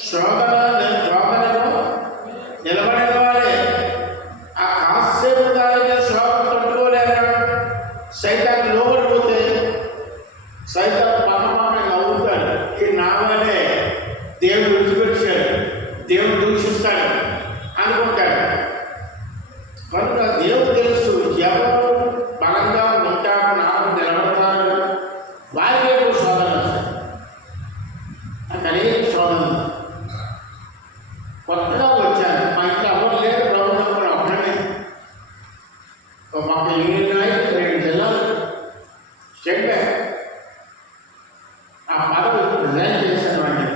శోధనలో నిలబడిన వారే ఆ కాసేపు దారిగా శోధన తట్టుకోలేక సైతాన్ని లోబడిపోతే సైతాన్ని పాపమామే నవ్వుతాడు. ఈ నావనే దేవుడు విడిచిపెట్టాడు, దేవుడు దూషిస్తాడు అనుకుంటాడు. కనుక దేవుడు తెలుసు ఎవరు బలంగా ఉంటారు, నాకు నిలబడతారు, వారికి ఎక్కువ శోధన వస్తాయి. నాకు అనేక శోధన కొత్తగా వచ్చాను. మా ఇంట్లో ఎవరు లేరు, ప్రభుత్వం కూడా ఒక్కడే. మాకు యూనియన్ నాయకు 2 జిల్లాలు స్టేట్ బ్యాంక్ ఆ పదవి రిజైన్ చేశాను. అంటే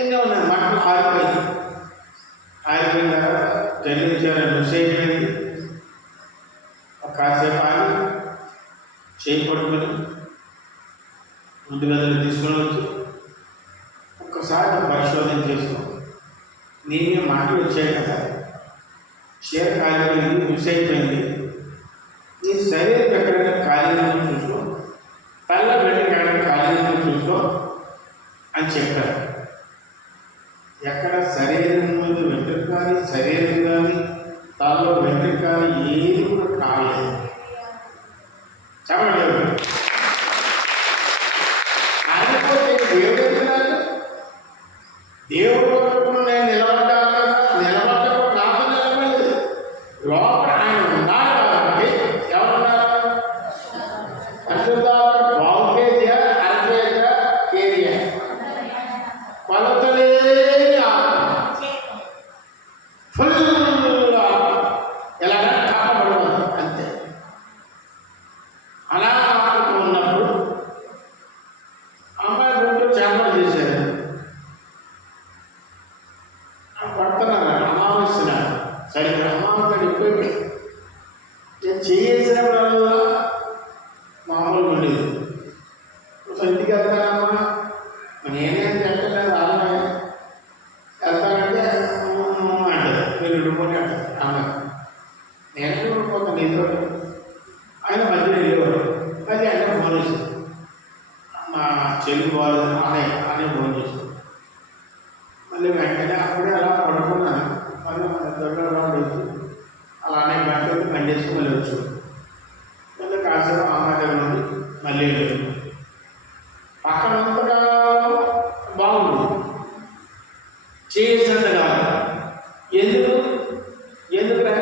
ఎన్నో ఉన్నాయి, మట్టలు ఆరిపోయింది. ఆరిపోయిన తర్వాత చెల్లించారు, మిస్ అయిపోయింది. కాసేపు ఆగి చేయి పట్టుకొని ముందు గదిలో తీసుకొని వచ్చి ఒక్కసారి పరిశోధన చేసుకో. నేనే మాటలు వచ్చాయి కదా, చీర కాలిపోయింది, మిస్ అయిపోయింది, నీ శరీరం ఎక్కడైనా ఖాళీగా చూసుకో, తల్ల పెట్టిన ఖాళీగా చూసుకో అని చెప్పారు. ఎక్కడ శరీరం ముందు వెంట్రుక కానీ, శరీరం కానీ, తలలో వెంట్రుక కానీ ఏది కూడా కాలేదు. చెప్పలేదు. అయిపోతే దేవుడు ఎదురాడు. దేవుడు వరకు నేను నిలబడ్డాను కదా, నిలబడ్డప్పుడు నాకు నిలబడలేదు. లోపల ఆయన ఉన్నాడు కాబట్టి ఎవరున్నారు? పరిశుద్ధాత్మ బాగుపేద అర్పేద కేరియా కొలతలేని ఆత్మ, ఫుల్ ఎలాగ కాపాడదు అంతే. అలా ఆత్మకు ఉన్నప్పుడు అమ్మాయి గుంటూ చేపలు చేశారు. పడుతున్నారు అమావాస్య సరిగ్గా అమావాస్య ఎక్కువ నేను చేసినప్పుడల్లా మామూలుగా ఉండేది. ఇంటికి వెళ్తానమ్మా, నేనేం చెప్పలేదు, వాళ్ళని వెళ్తానంటే అంటారు, మీరు ఉండిపోయి అంటారు. అమ్మాయి నేను ఉండిపోతాను నీతో. ఆయన మధ్యలో వెళ్ళేవాడు. అది ఆయన ఫోన్ చేశారు, మా చెల్లి వాళ్ళు అనే ఫోన్ చేశారు. మళ్ళీ వెంటనే అప్పుడే అలా పడుకున్నాను. మళ్ళీ మన దగ్గర ఉండేది అలానే గంటలు పండేసి మళ్ళీ వచ్చాడు. మళ్ళీ కాసేపు అమ్మాయి దగ్గర నుండి మళ్ళీ వెళ్ళాడు. పక్కనంతగా బాగుంది, చేసినంతగా ఎందుకు ఎందుకురా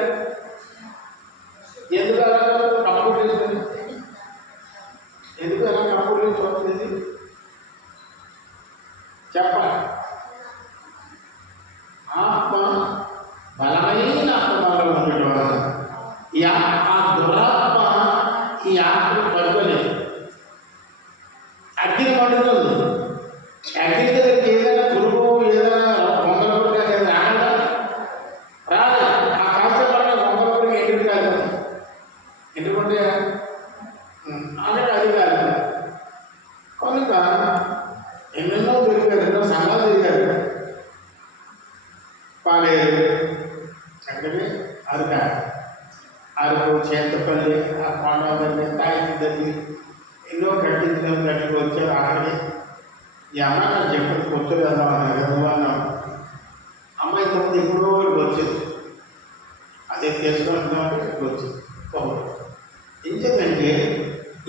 ఎందుకు అలా కప్పుడు తీసుకుంది, ఎందుకు అలా కప్పుడు తీసుకొస్తుంది చెప్పాలి. ఆత్మ బలమైన ఆత్మలో ఉండటం వల్ల ఆ దురాత్మ ఈ ఆత్మ పడుకోలేదు. అగ్ని పడుతుంది. అగ్ని దగ్గరికి ఏదైనా పురుగు ఏదైనా బొమ్మల పురుగు అనేది రాగలదా? రాలేదు. ఆ కాస్త పడిన బొమ్మల పురుగు ఎండుకు కాదు, ఎందుకంటే అలాగే అది కాదు. కనుక ఎన్నెన్నో దొరికారు, ఎన్నో సంఘాలు తిరిగారు. పాడేరు అక్కడికి అరకు చేతపల్లి ఆ కొండపల్లి తాయిపల్లి ఎన్నో కట్టించుకొని వచ్చారు. అక్కడికి ఈ అమ్మాయి నాకు చెప్పి కొత్త వెళ్దామన్నారు కదా అన్నాం. అమ్మాయి ఇంతకుముందు ఎప్పుడో వచ్చేది, అదే తెలుసుకుంటున్నామంటే వచ్చింది. ఎందుకంటే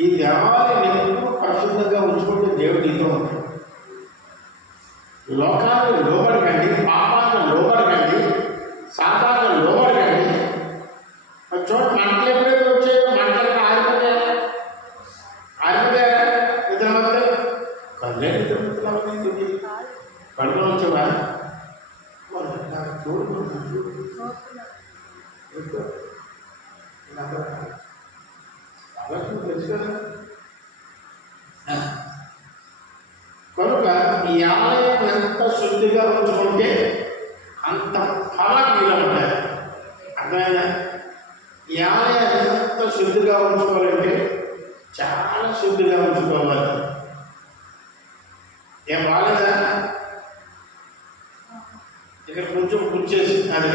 ఈ దేవాలయం ఎప్పుడు పరిశుద్ధంగా ఉంచుకుంటే దేవుడు నీతో ఉంటాడు. లోకాన్ని లోబడకండి, పాపాన్ని లోబడకండి, సాతాన్ని లోబడకండి. చోట మంటలు ఎప్పుడైతే వచ్చాయో మంటలకు ఆరిపోయారా ఇద్దరు మధ్య కళ్ళేది పడుకొని వచ్చేవా తెలుసు కదా. కనుక ఈ ఆలయం ఎంత శుద్ధిగా ఉంచుకుంటే అంత ఫలం నిలబడ్డారు. అర్థమైనా? ఈ ఆలయాన్ని ఎంత శుద్ధిగా ఉంచుకోవాలంటే చాలా శుద్ధిగా ఉంచుకోవాలి. ఏం బాగాలేదా? ఇక్కడ కొంచెం కూర్చేసి అది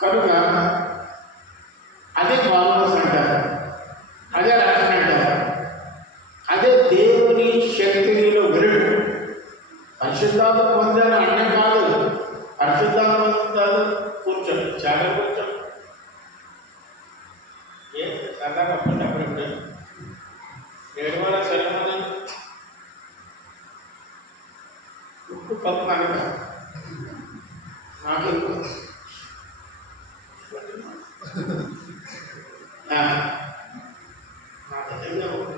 కనుక అదే బాగుంది అంటారు, అదే రక్షణ అంటారు, అదే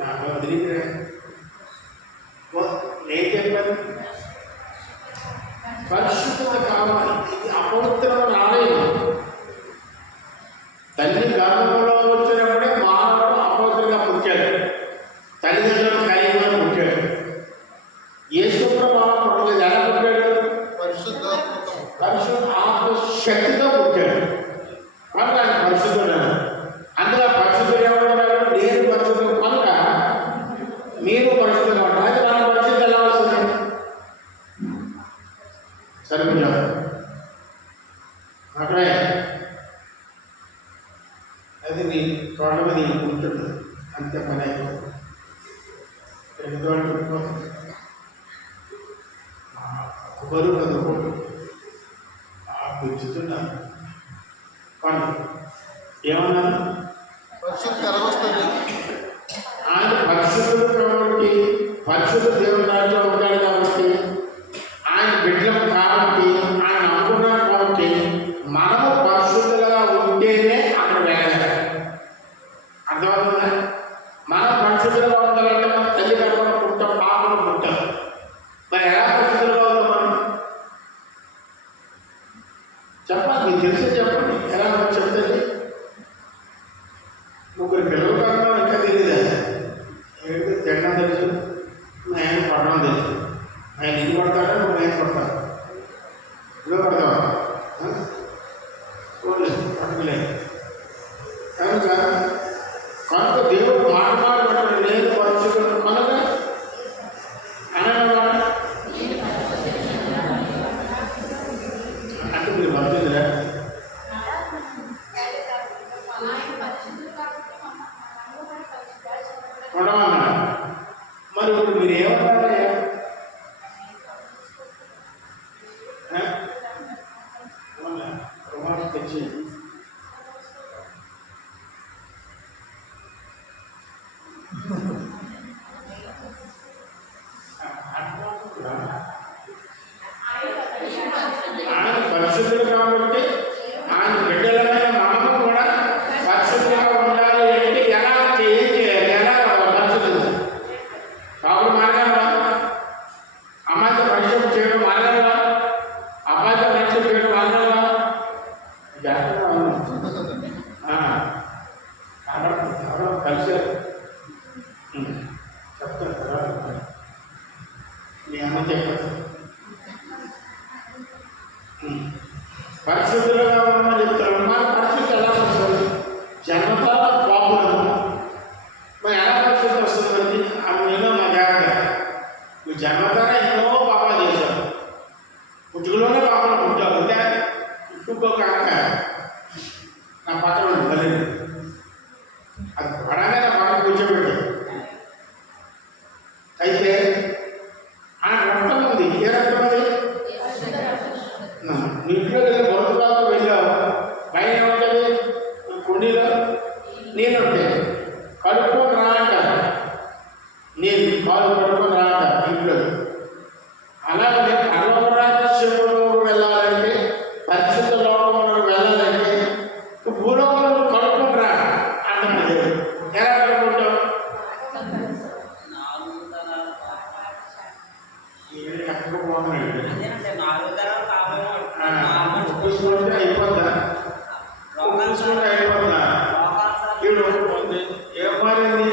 నాకు వదిలిరా నేను చెప్పాను పరిశుద్ధత కావాలి. ఇది అపవిత్రం రాలేదు. తల్లి గర్భంలో వచ్చినప్పుడే మానవుడు అపవిత్రంగా పుట్టాడు. తల్లిదండ్రులు కలిగిన పుట్టాడు. యేసుప్రభువు పుట్టలేదు. ఎలా పుట్టాడు? పరిశుద్ధ ఆత్మ శక్తితో పుట్టాడు. కనుక ఆయన పరిశుద్ధుడు. అందులో పరిశుద్ధుడు ఎవరున్నారు? నేను పరిశుద్ధుడు కనుక మీరు పరిశుద్ధంగా ఉంటారు. అయితే మన పరిశుద్ధి ఎలా వస్తుంది? సరిగ్గా అక్కడే అది నీ తోట మీద ఉంటుంది. అంతే పని అయిపోతుంది. బరువు చదువుకోండి గుర్తుతున్నాను. పండు ఏమన్నాను? ఆయన పరిశుద్ధుడు కాబట్టి, పరిశుద్ధ దేవుని రాజ్యంలో ఉంటాడు కాబట్టి, ఆయన బిడ్డలం కాబట్టి, ఆయన నమ్ముకున్నాడు కాబట్టి, మనము పరిశుద్ధులుగా ఉంటేనే అక్కడ వెళ్ళగలం. అర్థమవుతుందా? మనం పరిశుద్ధులుగా ఉండాలంటే మనం తల్లి గర్భంలో పుట్టాం, పాపలు పుట్టాం. మరి ఎలా పరిశుద్ధులుగా ఉంటాం మనం? చెప్పాలి. మీకు తెలిసి చెప్పండి. ఎలా మనం చెప్తే ముగ్గురు పిల్లలు కాకుండా ఇంకా తెలియదా? ఏంటి తినడం తెలుసు, నేను పడడం తెలుసు. ఆయన ఇల్లు పడతాడా, నువ్వు నేను పడతాను. ఇల్లు పడతావా? పట్టలేదు. కనుక దేవుడు మాట్లాడబడ్డాడు. నేను పరిశుద్ధుడు కనుక అనమాట. అంటే మీరు పరిశుద్ధులే ఉండమన్నా. మరి ఇప్పుడు మీరు ఏమన్నారయ్యా? తెచ్చి ఆయన పరిశుద్ధులు కాబట్టి ఆయన బిడ్డలమైన మనము కూడా పరిశుద్ధంగా ఉండాలి. అంటే ఎలా ఏం చేయాలి? ఎలా పరిశుద్ధులు కావులు మారగలరా? అమ్మాయితో పరిశుభ్రం చేయడం మారగలరా? అబ్బాయితో పరిశుభ్రం చేయడం మారగలరా? కలిసి చెప్తాను కదా. మీ అమ్మ చెప్పారు పరిశుద్ధులుగా ఉండమని చెప్తారు. మన పరిస్థితి ఎలా వస్తుంది? జన్మతాల పాపులము. మరి ఎలా పరిస్థితి వస్తుందండి? అవి ఎన్నో నా జాగ్రత్త. నువ్వు జన్మతారా ఎన్నో పాపాలు చేశావు. పుట్టుకలోనే పాపలు పుట్టావు. అంటే ఇంకొక అక్క నా పక్కన ఉంది తల్లి. అది పడగా నా పక్కన కూర్చోబెట్టాడు. అయితే ఆ రక్తం ఉంది. ఏ రక్తం అది? ఇంట్లో బొరతబాబు వెళ్ళావు. పైన ఉంటుంది కుండీలో నీళ్ళు ఉంటాయి. కడుక్కొని రా అంటారు. నీళ్ళు పాలు కడుక్కొని రా అంటారు ఇంట్లో. అలాగే పరలోకరాజ్యంలో వెళ్ళాలంటే, పరిశుద్ధ లోకంలో వెళ్ళాలంటే భూలోకంలో కడుక్కొని రా అంటున్నాడు దేవుడు. ఎలా కడుక్కుంటావు? కట్టుకోపోతున్నాడు. ఒప్పుకుంటే అయిపోద్దా? ఒప్పుకుంటే అయిపోద్దా? వీడు ఏం మారింది?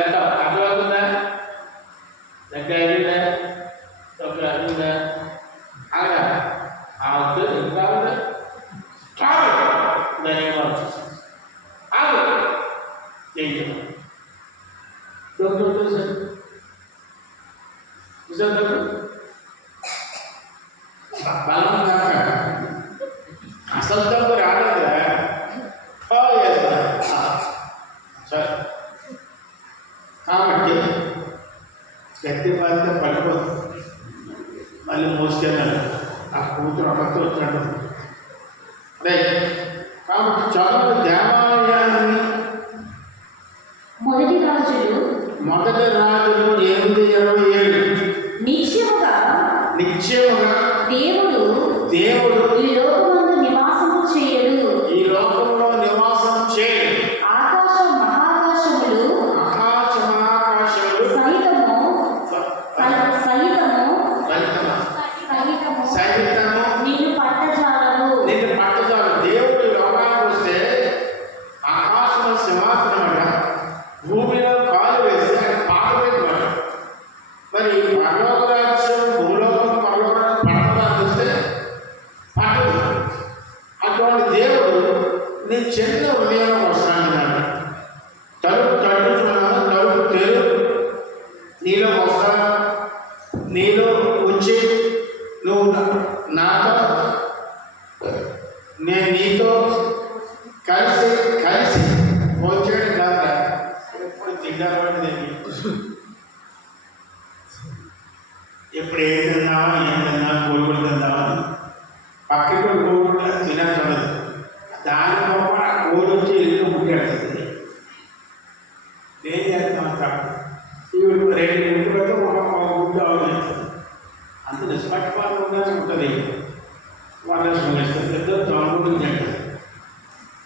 వెళ్తాం. అర్థమవుతుందా? దగ్గర అయిందా? దగ్గర అయిందా? అలాగా ఆవుతుంది. ఇంకా దాని ఆవు ఏంటి బలం కాక అసలు తప్పు రాలేదా? సరే కాబట్టి గట్టి బాధ్యత పడిపోతుంది. మళ్ళీ మోసుకెళ్ళాలి. ఆ కూతురు అక్కడితో వచ్చినట్టు రైట్. కాబట్టి చదువు దేవాలయాన్ని మొదటి రాజులు 8:27 నిశ్చయముగా దేవుడు ఈ లోకమందు నివాసము చేయడు. ఈ లోకంలో నివాసం చేయడు. ఆకాశ మహాకాశములు సహితము నిన్ను పట్టజాలవు. దేవుడు లోకానికి వస్తే ఆకాశం సింహాసనం అట, భూమిలో కాలు వేస్తే ఆయన పాట పెట్టమాట. మరి పరలోక రాజ్యం భూలోకం పరలోక పట్టణానికి వస్తే పట్టదు. అటువంటి దేవుడు నీ చెందిన హృదయంలో వస్తాను. తలుపు తట్టుతున్నాను, తలుపు తెలు, నీలో వస్తాను, నీలో వచ్చి నువ్వు నాతో, నేను నీతో కలిసి వచ్చాడు కాదు. ఎప్పుడు తింటామంటే ఎప్పుడు ఏం తిందామా కోరుకుని తిందామా పక్కకి కోరుకుంటే తినట్లేదు. దాని లోపల కోడి వచ్చి ఇల్లు ముట్టేస్తుంది. ఏం చేస్తాం కాదు. ఇవి 2 గుడ్లతో ఒక గుడ్డు అవుతుంది. అంత నిష్పక్షపాతం ఉంటుంది. వాళ్ళ పెద్ద తొలగుడు తింటారు.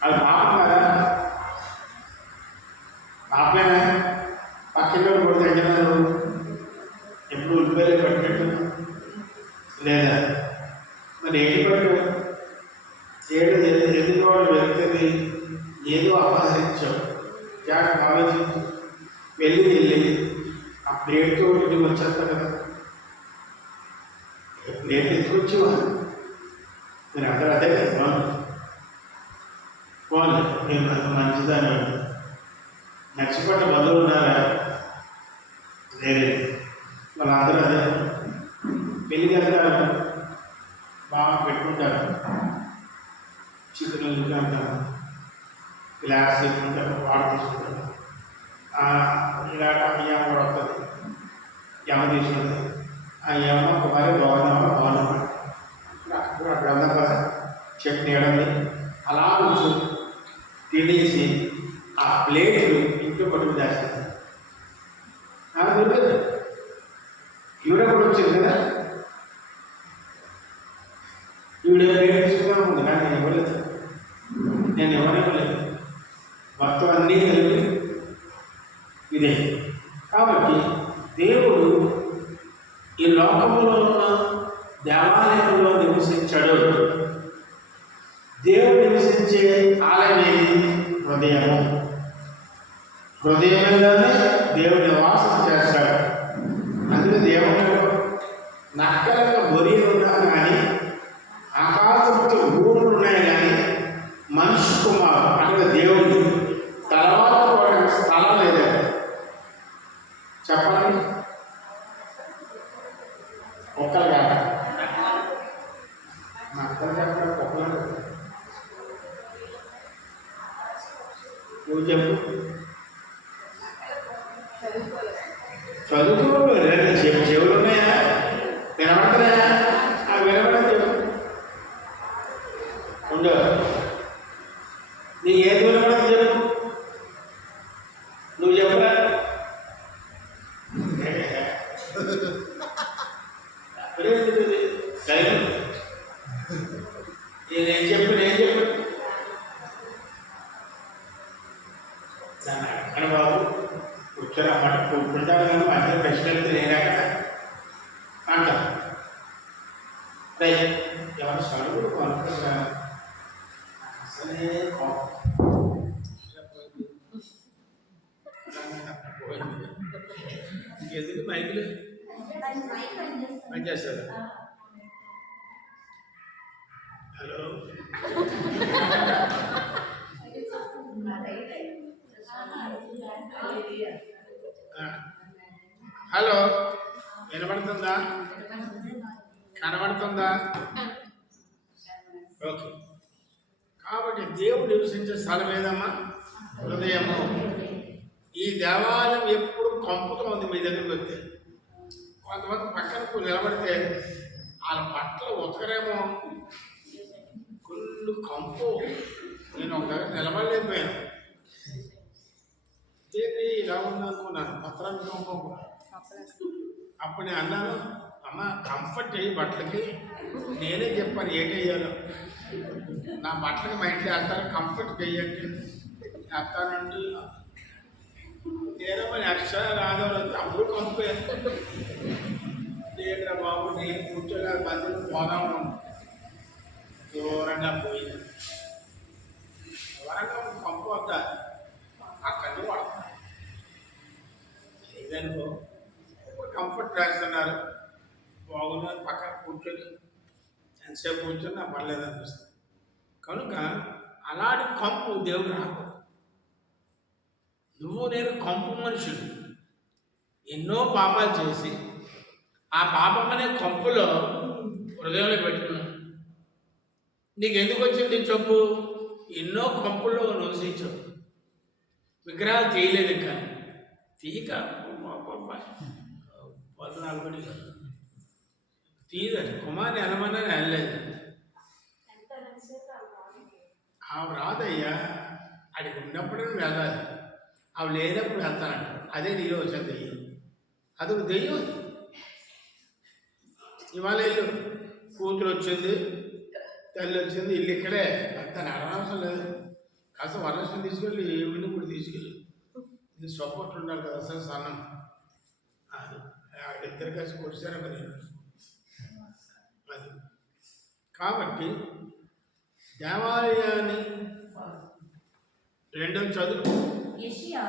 అది పాపం కదా. పాపేనా? పక్కన కూడా తింటున్నారు. ఎప్పుడు ఉల్లిపాయలు పట్టినట్టు లేదా? మరి ఏంటి పట్టు ఎదుటి వాళ్ళు వెళ్తుంది. ఏదో అపహరించావు. జాగ్రత్త ఆలోచించు. వెళ్ళి ఆ ప్లేట్తో ఇంటికి వచ్చేస్తా కదా. ప్లేట్ ఎత్తుకొచ్చేవా? మీరు అందరూ అదే కదా. పోనీ నేను అంత మంచిదని నచ్చిపడ్డ బంధువులు ఉన్నారా? లేదు. వాళ్ళందరూ అదే పెళ్ళికి వెళ్తారు, బాగా పెట్టుకుంటారు, చికెన్లు అంటారు, గ్లాస్ తీసుకుంటారు, వాటర్ తీసుకుంటారు. ఇలాగ అమ్మ కూడా వస్తుంది. యమ తీసుకుంటుంది. ఆ యమ కుమారి బాగున్నామా అక్కడంతా కదా చట్నీ ఎడంది అలా కూర్చొని తినేసి ఆ ప్లేట్లు ఇంట్లో పట్టుకు చేస్తుంది. నాకు దొరకదు. ఈవిడ కూడా వచ్చింది కదా. ఈవిడ ప్లేట్ తీసుకున్నా ఉంది కానీ నేను ఇవ్వలేదు. నేను ఇవ్వలేదు. మొత్తం అన్నీ కలిపి ఇదే. కాబట్టి దేవుడు ఈ లోకంలో ఉన్న దేవాలయంలో నివసించాడు. దేవుడు నివసించే ఆలయం ఏది? హృదయము. హృదయంలోనే దేవుడు నివాసం చేస్తాడు. అందుకే దేవుడు నక్కలుగా బొరియలు ఉన్నారు కానీ ఆకాశంతో భూములు ఉన్నాయి కానీ మనిషి కుమారు అంటే దేవుడు తలవాటుకోవడానికి స్థలం లేదండి. చెప్పండి. ఒక్కలు కాక నక్కలు చెప్పడం ఒక్కలు. నువ్వు చెప్పు. చదువుకోలేదు. చెవులు ఉన్నాయా? వినబడతాయా? ఆ వినబడని చెప్పు. ఉండవు. నీకు ఏది వినబడదు చెప్పు. నువ్వు చెప్పరా? నేనేం చెప్పు అక్కడ బాబు కూర్చొని అన్నమాట కూర్చుంటారు కానీ మధ్యలో ప్రశ్నలు నేనాక అంటారు. రైట్. ఎవరు చదువులు కొనుక్కుంటా అసలే ఎందుకు మైకులు పనిచేస్తారు? హలో, హలో, వినబడుతుందా? కనబడుతుందా? ఓకే. కాబట్టి దేవుడు నివసించే స్థలం ఏదమ్మా? హృదయము. ఈ దేవాలయం ఎప్పుడు కంపుతో ఉంది. మీ దగ్గరికి వస్తే కొంతమంది పక్కన నిలబడితే వాళ్ళ బట్టలు ఉతకరేమో, ఫుల్ కంపు. నేను ఒక దగ్గర నిలబడలేకపోయాను. ఇదేంటి ఇలా ఉందనుకున్నాను, పత్రాన్ని కంపు. అప్పుడు నేను అన్నాను, అమ్మ కంఫర్ట్ అయ్యి బట్టలకి నేనే చెప్పాను ఏంటి వేయాలో. నా బట్టలకి మా ఇంట్లో వేస్తాను, కంఫర్ట్ చెయ్యండి వేస్తానండి. నేను మరి అక్షర రాజు అప్పుడు కంపే లేదురా బాబు, నేను కూర్చోలే మధ్యలో పోదాము. దూరంగా పోయింది. దూరంగా పంపు వద్ద అక్కడికి పడతాను. లేదనుకో కంఫర్ట్ రాస్తున్నారు, బాగున్నారు, పక్కన కూర్చొని ఎంతసేపు కూర్చొని నాకు పర్లేదు అనిపిస్తుంది. కనుక అలాంటి కంపు దేవుడు రాకు. నువ్వు నేను కంపు మనుషులు ఎన్నో పాపాలు చేసి ఆ పాపం అనే కంపులో హృదయంలో పెట్టుకున్నావు. నీకు ఎందుకు వచ్చింది చెప్పు? ఎన్నో కంపుల్లో నివసించావు. విగ్రహాలు తీయలేదు, కానీ తీయక 14 తీయదండి. కుమార్ని అనమన్నా వెళ్ళలేదు. ఆమె రాదయ్యా, అడిగి ఉన్నప్పుడే వెళ్ళాలి, అవి లేనప్పుడు వెళ్తానంట. అదే నీలో వచ్చిన దెయ్యం. అదొక దెయ్యం. ఇవాళ ఇల్లు కూతురు వచ్చింది, తల్లి వచ్చింది, ఇల్లు ఇక్కడే, అంత అడవసరం లేదు. కాస్త వరలక్ష్మి తీసుకెళ్ళి విని కూడా తీసుకెళ్ళి ఇది సపోర్ట్ ఉండాలి కదా సార్, సన్నం ఇద్దరు కలిసి కొట్టారు మరి. అది కాబట్టి దేవాలయాన్ని రెండవ చదువు యెషయా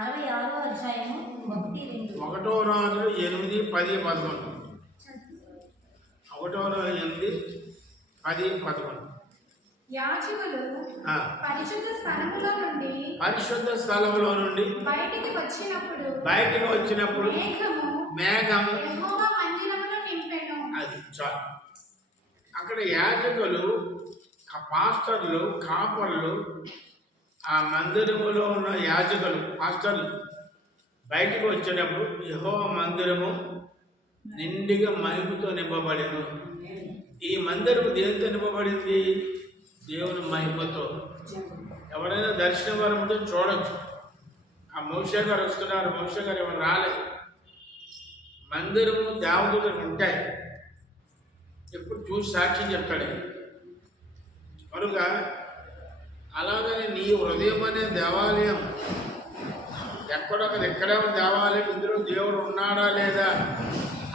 66వ అధ్యాయము 1-2. 1వ రాజులు 8, 10, 11. 1వ రాజు 8, 10, 11. యాజకులు పరిశుద్ధ స్థలములో నుండి బయటికి వచ్చినప్పుడు మేఘము యెహోవా మందిరమును నింపెను. అది చాలు. అక్కడ యాజకులు, పాస్టర్లు, కాపర్లు, ఆ మందిరములో ఉన్న యాజకులు, పాస్టర్లు బయటికి వచ్చినప్పుడు యెహోవా మందిరము నిండిగా మహిమతో నింపబడేను. ఈ మందిరము దేనితో నింపబడింది? దేవుని మహిమతో. ఎవరైనా దర్శనం వరంతో చూడొచ్చు. ఆ మోషే గారు వస్తున్నారు, మోషే గారు ఎవరు రాలేదు. మందిరము దేవదూతలు ఉంటాయి, ఎప్పుడు చూసి సాక్షి చెప్తాడు. కనుక అలాగనే నీ హృదయం అనే దేవాలయం ఎక్కడే దేవాలయం, ఇందులో దేవుడు ఉన్నాడా లేదా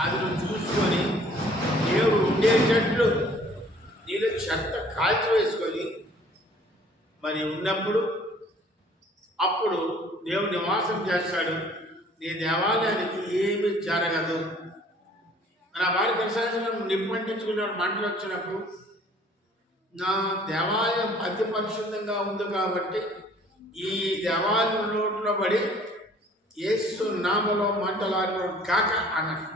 అది నువ్వు చూసుకొని దేవుడు ఉండేటట్లు నీళ్ళు చెత్త కాల్చి వేసుకొని మరి ఉన్నప్పుడు అప్పుడు దేవుడు నివాసం చేస్తాడు. నీ దేవాలయానికి ఏమీ జరగదు. మన వారి ప్రశాసనం నిప్పంటించుకున్న మంటలు వచ్చినప్పుడు నా దేవాలయం అతి పరిశుద్ధంగా ఉంది కాబట్టి ఈ దేవాలయం నోట్లో పడి యేసు నామలో మంటలాడిన కాక అన్నాడు.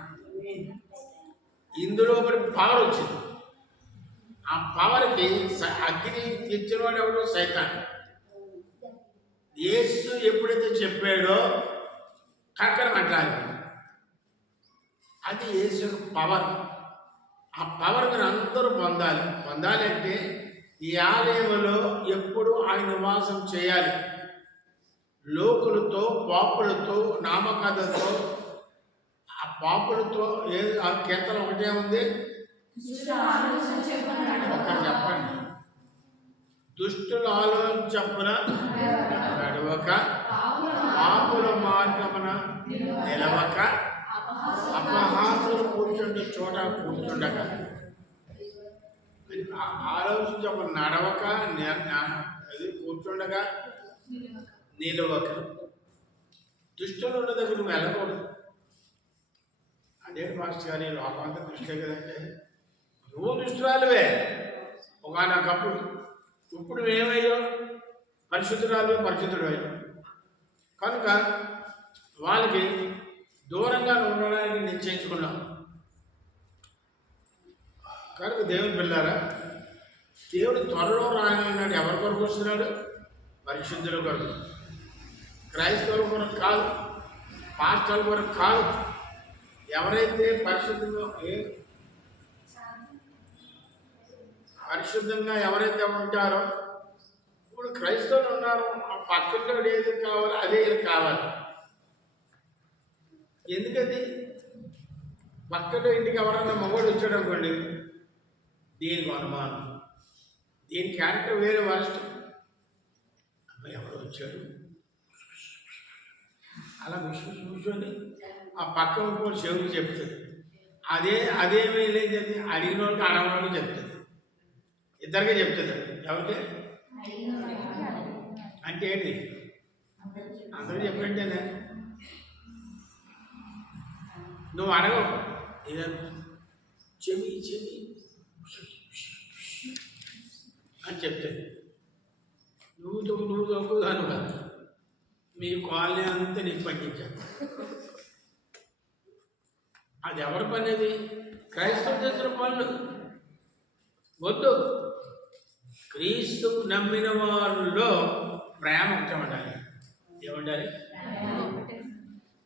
ఇందులో మరి పవర్ వచ్చింది. ఆ పవర్కి అగ్ని తెచ్చినవాడు ఎవడో సైతాన్. యేసు ఎప్పుడైతే చెప్పాడో కక్కన మాట్లాడి, అది యేసు పవర్. ఆ పవర్ మీరు అందరూ పొందాలి అంటే ఈ ఆలయంలో ఎప్పుడు ఆయన నివాసం చేయాలి. లోకులతో, పాపులతో, నామకథతో, ఆ పాపులతో ఆ కీర్తన ఒకటే ఉంది. ఒకటి చెప్పండి. దుష్టుల ఆలోచన చొప్పున నడవక, పాపుల మార్గమున నిలవక, అపహాసులు కూర్చుండే చోట కూర్చుండక. ఆలోచన చొప్పున నడవక, అది కూర్చుండగా, నిలవక. దుష్టులు ఉన్న దగ్గర నువ్వు వెళ్ళకూడదు. అదే మాస్టర్ గారి లోకం అంతా దుష్టే కదంటే నువ్వు దుష్టురాలువే ఒకనొకప్పుడు. ఇప్పుడు ఏమయ్యో పరిశుద్ధురాలు పరిశుద్ధుడు అయ్యో కనుక వాళ్ళకి దూరంగా ఉండడానికి నిశ్చయించుకున్నాం. కనుక దేవుని పిల్లారా, దేవుడు త్వరలో రానున్నాడు. ఎవరి కొరకు వస్తున్నాడు? పరిశుద్ధుల కొరకు, క్రైస్తవుల కొరకు కాదు, పాస్టర్ల కొరకు కాదు. ఎవరైతే పరిశుద్ధంగా ఎవరైతే ఉంటారో, ఇప్పుడు క్రైస్తవులు ఉన్నారు, ఆ పక్కన ఏది కావాలో అదే కావాలి. ఎందుకది? పక్కన ఇంటికి ఎవరన్నా మగవాడు వచ్చాడు అనుకోండి, దీనికి అనుమానం, దీని క్యారెక్టర్ వేరే వరస్ట్. అబ్బాయి ఎవడో వచ్చాడు అలా కూర్చొని ఆ పక్క ఇంకోటి చెవులు చెప్తుంది. అదేమీ లేదని అడిగిన వాళ్ళకి అడగడానికి చెప్తుంది. ఇద్దరికే చెప్తుంది. ఎవరికి అంటే ఏంటి? అందరూ చెప్పంటేనే నువ్వు అడగవు. చెవి అని చెప్తుంది. నువ్వు తొక్కు దాని కాదు, మీ కాలనీ అంతా నీకు పట్టించాను. అది ఎవరి పని? అది క్రైస్తవ చేసిన పనులు వద్దు. క్రీస్తు నమ్మిన వాళ్ళలో ప్రేమ ఒకటే ఉండాలి. ఏముండాలి?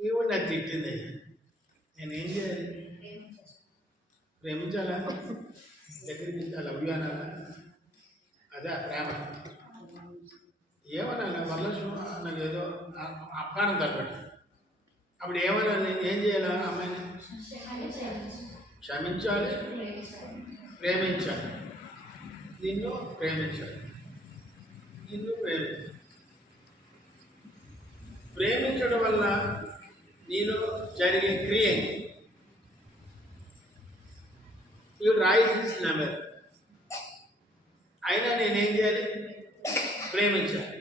ఇవ్వండి. అది తిట్టింది. నేనేం చేయాలి? ప్రేమించాలా? దగ్గరికి లవ్ అనాలా? అదే ప్రేమ. ఏమనాలి? వరలక్ష్మి నాకు ఏదో అప్పానం తగ్గట్టు. అప్పుడు ఏమనాలి? ఏం చేయాలి? అమ్మాయిని క్షమించాలి, ప్రేమించాలి. నిన్ను ప్రేమించాలి, నిన్ను ప్రేమించాలి. ప్రేమించడం వల్ల నీలో జరిగే క్రియ ఇవి రాయిసిన మీద. అయినా నేనేం చేయాలి? ప్రేమించాలి.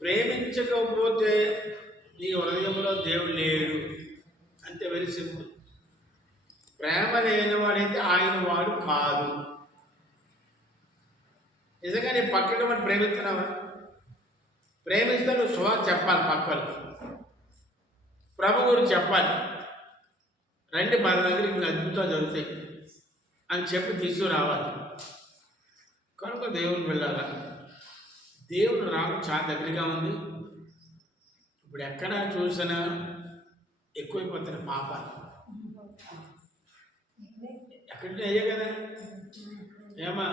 ప్రేమించకపోతే నీ హృదయంలో దేవుడు లేడు. అంతే, వెరీ సింపుల్. ప్రేమ లేనివాడైతే ఆయన వాడు కాదు. నిజంగా నీ పక్కన వాడిని ప్రేమిస్తున్నావా? ప్రేమిస్తే నువ్వు సువార్త చెప్పాలి. పక్కలకు ప్రభు గురించి చెప్పాలి. రండి మన దగ్గరికి ఇన్ని అద్భుతాలు జరుగుతాయి అని చెప్పి తీసుకురావాలి. కనుక దేవుని వెళ్ళాలా? దేవుడు రాక చాలా దగ్గరగా ఉంది. ఇప్పుడు ఎక్కడ చూసినా ఎక్కువైపోతున్న పాపాలు. ఎక్కడంటే అయ్యే కదా. ఏమా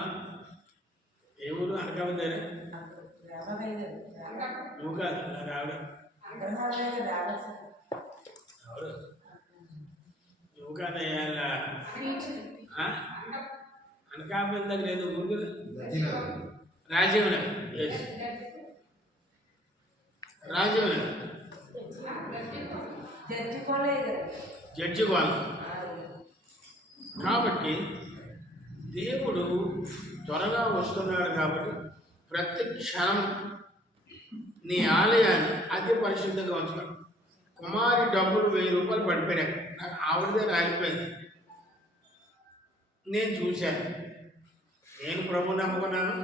ఏ ఊరు? అనకాపల్లి. నువ్వు కాదు రావడం. ఎవరు? నువ్వు కాదు. అనకాపల్లి దగ్గర ఏదో ఊరు రాజీవ్ నగర్. రాజీవ్ నగర్ జడ్జిగోళ. కాబట్టి దేవుడు త్వరగా వస్తున్నాడు. కాబట్టి ప్రతి క్షణం నీ ఆలయాన్ని అతి పరిశుద్ధంగా ఉంచుతాడు. కుమారి డబ్బులు 1000 రూపాయలు పడిపోయాయి. నాకు ఆవిడదే రాలిపోయింది. నేను చూశాను. నేను ప్రభువు నమ్ముకున్నాను,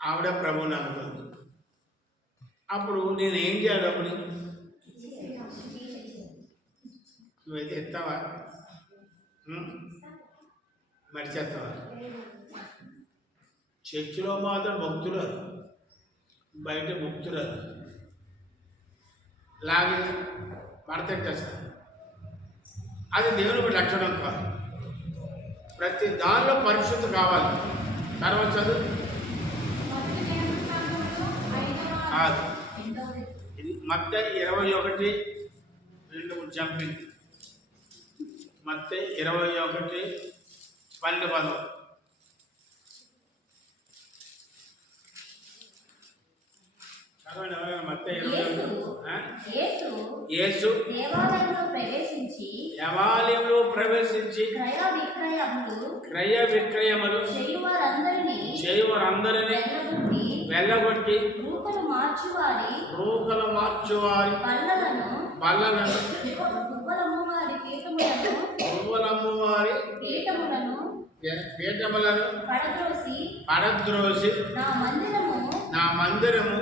ఆవిడ ప్రభువు నమ్ముకుంది. అప్పుడు నేను ఏం చేయాలి? అప్పుడు నువ్వైతే ఎత్తావా? మర్చేస్తావా? చర్చిలో మాత్రం భక్తురాలు, బయట భక్తురాలు లాగే పడతెట్టేస్తారు. అది దేవుని లక్షణం కాదు. ప్రతి దానిలో పరిశుద్ధి కావాలి. తర్వాత చదువు కాదు. ఇది మత్తయి 21:2 జంపింగ్. మత్తయి 21:12. మత్తయి యేసు 24. యేసు యేసు దేవాలయంలో ప్రవేశించి క్రయ విక్రయములు చేయువారందరినీ వెళ్ళగొట్టి రూకలు మార్చువారి బల్లను పువ్వులమ్మువారి పీఠములను పడద్రోసి నా మందిరము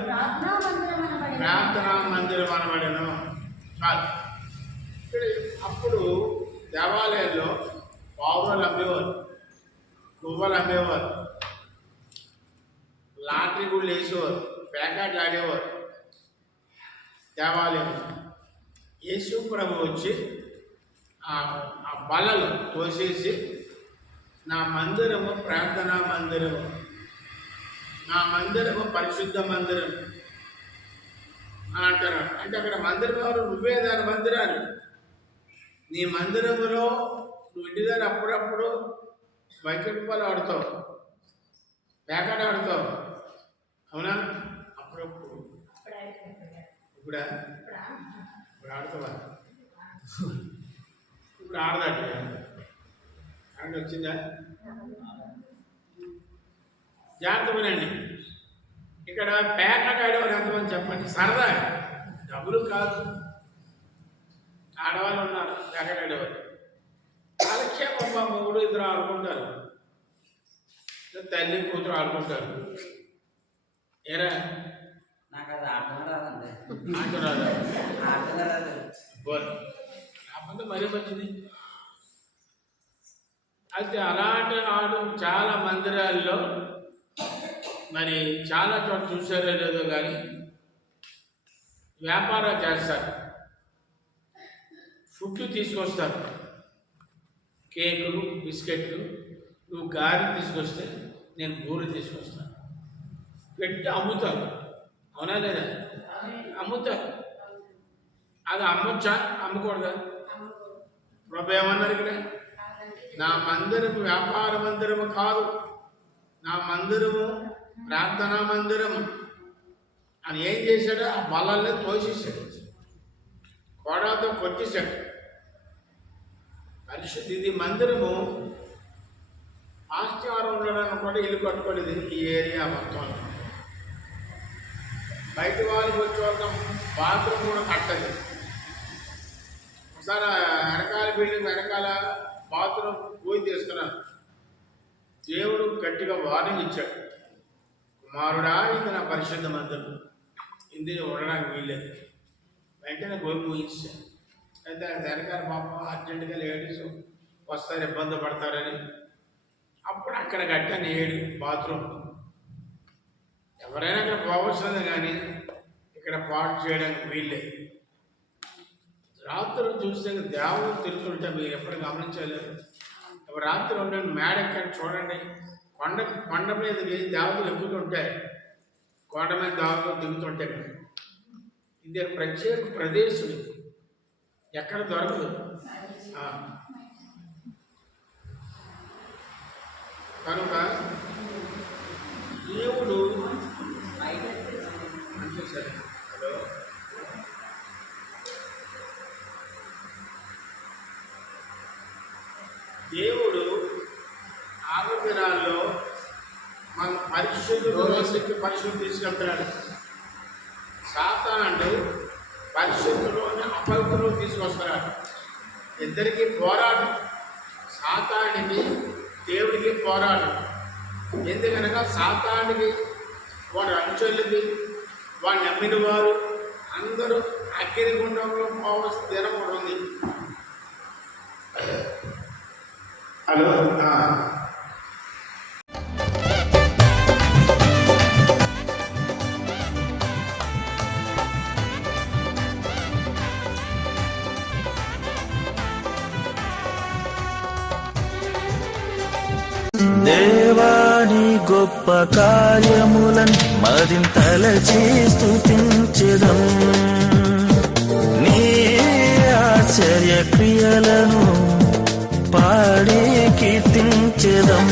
ప్రార్థనా మందిరం అనబడెను. చాలు. ఇక్కడ అప్పుడు దేవాలయంలో పావులు అమ్మేవారు, పువ్వులు అమ్మేవారు, లాటరీ గుళ్ళు వేసేవారు, ప్యాకెట్లు ఆడేవారు. దేవాలయం యేసు ప్రభు వచ్చి ఆ బల్లలు తోసేసి నా మందిరము ప్రార్థనా మందిరము, నా మందిరము పరిశుద్ధ మందిరం అని అంటారు. అంటే అక్కడ మందిరం ఎవరు? నువ్వే దాని మందిరాలు. నీ మందిరములో నువ్వు ఇంటి దగ్గర అప్పుడప్పుడు వైకుంఠపాలు ఆడుతావు, పేకాట ఆడుతావు, అవునా? అప్పుడప్పుడు ఇప్పుడు ఆడుతావా? ఇప్పుడు ఆడదట కరెంట్ వచ్చిందా? జాగ్రత్త వినండి. ఇక్కడ పేకాట ఆడేవారు ఎంతమంది చెప్పండి? సరదా, డబ్బులు కాదు. ఆడవాళ్ళు ఉన్నారు పేకాట ఆడేవారు. కాలక్షేపం మూడు ఇద్దరు ఆడుకుంటారు, తల్లి కూతురు ఆడుకుంటారు. ఏరా నాకు అది ఆటం రాదండి. ఆటరాదు ఆటం రాదు. కాకపోతే మరీ మంచిది. అయితే అలాంటి ఆడు చాలా మందిరాల్లో మరి చాలా చోట్ల చూసారో లేదో కానీ వ్యాపారం చేస్తారు. ఫుడ్ తీసుకొస్తారు, కేకులు, బిస్కెట్లు. నువ్వు గారి తీసుకొస్తే నేను బూరె తీసుకొస్తాను, పెట్టి అమ్ముతాను. అవునా లేదా? అమ్ముతారు. అది అమ్మొచ్చా? అమ్మకూడదా? ప్రభు ఏమన్నారు ఇక్కడ? నా మందిరము వ్యాపార మందిరము కాదు, నా మందిరము ప్రార్థనా మందిరము అని ఏం చేశాడు? ఆ బల్లల్ని తోసేసాడు, కోడాతో కొట్టేశాడు. పరిశుద్ధి ఇది మందిరము. ఆస్తివారం ఉండడానికి కూడా ఇల్లు కట్టుకోలేదు ఈ ఏరియా మొత్తం. బయట వాళ్ళకి వచ్చే బాత్రూమ్ కూడా కట్టదు. ఒకసారి వెనకాల బిల్డింగ్ వెనకాల బాత్రూమ్ పోయి తీసుకున్నాను. దేవుడు గట్టిగా వార్నింగ్ ఇచ్చాడు, కుమారుడా ఇది నా పరిశుద్ధ మందిరం, ఇందులో ఉండడానికి వీల్లేదు. వెంటనే గోయి పూజించాను. అయితే వెనకాల పాపం అర్జెంటుగా లేడీస్ వస్తారు, ఇబ్బంది పడతారని అప్పుడు అక్కడ కట్టాను ఏడు బాత్రూమ్. ఎవరైనా అక్కడ పోవచ్చున్నది కానీ ఇక్కడ పాటు చేయడానికి వీల్లేదు. రాత్రులు చూస్తే దేవుడు తిరుగుతుంటే మీరు ఎప్పుడు గమనించలేదు. రాత్రి ఉండండి, మేడ ఎక్కడ చూడండి, కొండ మీదకి దేవతలు ఎక్కుతుంటాయి, కొండ మీద దేవతలు దిగుతుంటాయి. ఇది ప్రత్యేక ప్రదేశం, ఎక్కడ దొరకదు. కనుక దేవుడు అంటే సరే. హలో, దేవుడు ఆరు దినాల్లో మన పరిశుద్ధి తీసుకెళ్తున్నాడు. సాతానుడు పరిశుద్ధులోని అపవిత్రులు తీసుకొస్తున్నాడు. ఇద్దరికి పోరాడు, సాతానికి దేవుడికి పోరాడు. ఎందుకనగా సాతానికి వాడు అనుచరులకి వాడు నమ్మిన వారు అందరూ అగ్నిగుండంలో పోవాల్సిన దినం కూడా ఉంది. హలో, దేవాని గొప్ప కార్యములను మరింతలచి స్తుతించెదం, నీ ఆశ్చర్య క్రియలను పాడి కీర్తించెదం.